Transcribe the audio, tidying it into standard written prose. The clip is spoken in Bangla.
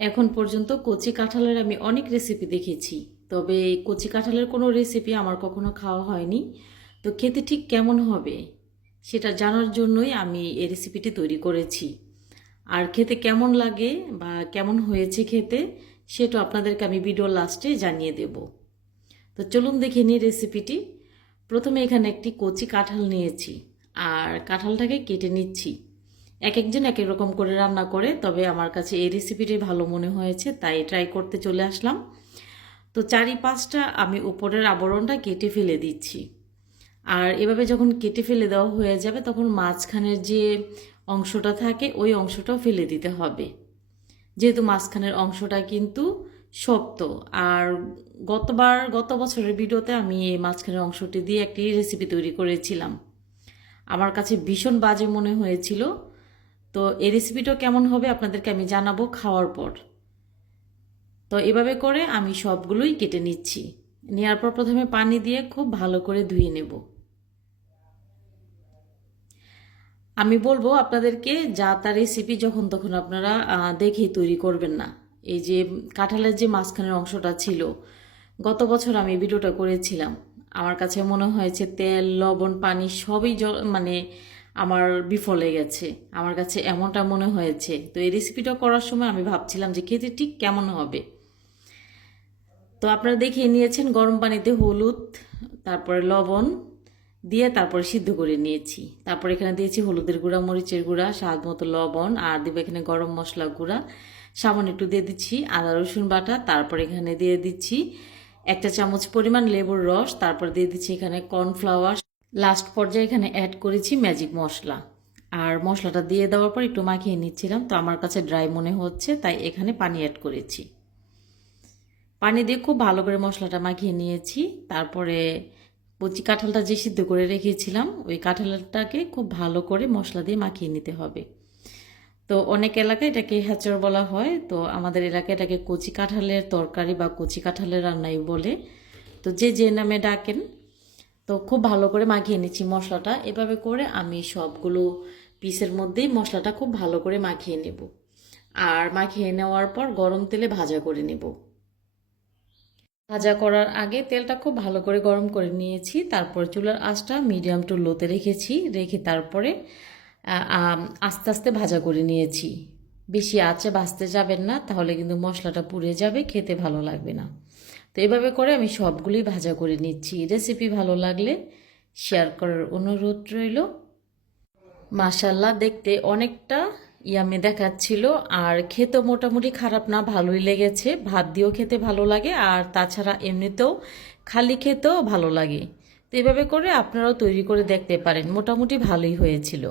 এখন পর্যন্ত কচি কাঁঠালের আমি অনেক রেসিপি দেখেছি, তবে কচি কাঁঠালের কোনো রেসিপি আমার কখনো খাওয়া হয়নি। তো খেতে ঠিক কেমন হবে সেটা জানার জন্যই আমি এই রেসিপিটি তৈরি করেছি। আর খেতে কেমন লাগে বা কেমন হয়েছে খেতে সেটা আপনাদেরকে আমি ভিডিও লাস্টে জানিয়ে দেব। তো চলুন দেখে নিই রেসিপিটি। প্রথমে এখানে একটি কচি কাঁঠাল নিয়েছি আর কাঁঠালটাকে কেটে নিচ্ছি। এক একজন এক এক রকম করে রান্না করে, তবে আমার কাছে এই রেসিপিটি ভালো মনে হয়েছে তাই ট্রাই করতে চলে আসলাম। তো চারি পাঁচটা আমি উপরের আবরণটা কেটে ফেলে দিচ্ছি। আর এভাবে যখন কেটে ফেলে দেওয়া হয়ে যাবে তখন মাঝখানের যে অংশটা থাকে ওই অংশটাও ফেলে দিতে হবে, যেহেতু মাঝখানের অংশটা কিন্তু শক্ত। আর গত বছরের ভিডিওতে আমি এই মাঝখানের অংশটি দিয়ে একটি রেসিপি তৈরি করেছিলাম, আমার কাছে ভীষণ বাজে মনে হয়েছিল। তো এই রেসিপিটা কেমন হবে আপনাদেরকে আমি জানাবো খাওয়ার পর। তো এভাবে করে আমি সবগুলোই কেটে নিচ্ছি। নেওয়ার পর প্রথমে পানি দিয়ে খুব ভালো করে ধুয়ে নেব। আমি বলবো আপনাদেরকে যা তা রেসিপি যখন তখন আপনারা দেখেই তৈরি করবেন না। এই যে কাঁঠালের যে মাঝখানের অংশটা ছিল, গত বছর আমি ভিডিওটা করেছিলাম, আমার কাছে মনে হয়েছে তেল লবণ পানি সবই মানে আমার বিফলে গেছে, আমার কাছে এমনটা মনে হয়েছে। তো এই রেসিপিটা করার সময় আমি ভাবছিলাম যে খেতে ঠিক কেমন হবে। তো আপনারা দেখিয়ে নিয়েছেন, গরম পানিতে হলুদ তারপরে লবণ দিয়ে তারপরে সিদ্ধ করে নিয়েছি। তারপর এখানে দিয়েছি হলুদের গুঁড়া মরিচের গুঁড়া স্বাদ মতো লবণ, আর দেবো এখানে গরম মশলা গুঁড়া, সামান্য একটু দিয়ে দিচ্ছি আদা রসুন বাটা, তারপর এখানে দিয়ে দিচ্ছি একটা চামচ পরিমাণ লেবুর রস, তারপর দিয়ে দিচ্ছি এখানে কর্নফ্লাওয়ার, লাস্ট পর্যায়ে এখানে অ্যাড করেছি ম্যাজিক মশলা। আর মশলাটা দিয়ে দেওয়ার পর একটু মাখিয়ে নিচ্ছিলাম, তো আমার কাছে ড্রাই মনে হচ্ছে তাই এখানে পানি অ্যাড করেছি। পানি দিয়ে খুব ভালো করে মশলাটা মাখিয়ে নিয়েছি। তারপরে কচি কাঁঠালটা যে সিদ্ধ করে রেখেছিলাম ওই কাঁঠালটাকে খুব ভালো করে মশলা দিয়ে মাখিয়ে নিতে হবে। তো অনেক এলাকায় এটাকে হেঁচড় বলা হয়, তো আমাদের এলাকায় এটাকে কচি কাঁঠালের তরকারি বা কচি কাঁঠালের রান্নাই বলে। তো যে যে নামে ডাকেন। তো খুব ভালো করে মাখিয়ে নিচ্ছি মশলাটা। এভাবে করে আমি সবগুলো পিসের মধ্যেই মশলাটা খুব ভালো করে মাখিয়ে নেব। আর মাখিয়ে নেওয়ার পর গরম তেলে ভাজা করে নেব। ভাজা করার আগে তেলটা খুব ভালো করে গরম করে নিয়েছি, তারপর চুলার আঁচটা মিডিয়াম টু লোতে রেখেছি, রেখে তারপরে আস্তে আস্তে ভাজা করে নিয়েছি। বেশি আঁচে ভাজতে যাবেন না, তাহলে কিন্তু মশলাটা পুড়ে যাবে, খেতে ভালো লাগবে না। তো এভাবে করে আমি সবগুলোই ভাজা করে নিচ্ছি। রেসিপি ভালো লাগলে শেয়ার করার অনুরোধ রইল। মাশাল্লাহ, দেখতে অনেকটা ইয়ামি দেখাচ্ছিল, আর খেতে মোটামুটি খারাপ না, ভালোই লেগেছে। ভাত দিয়েও খেতে ভালো লাগে, আর তাছাড়া এমনিতেও খালি খেতেও ভালো লাগে। তো এভাবে করে আপনারাও তৈরি করে দেখতে পারেন, মোটামুটি ভালোই হয়েছিল।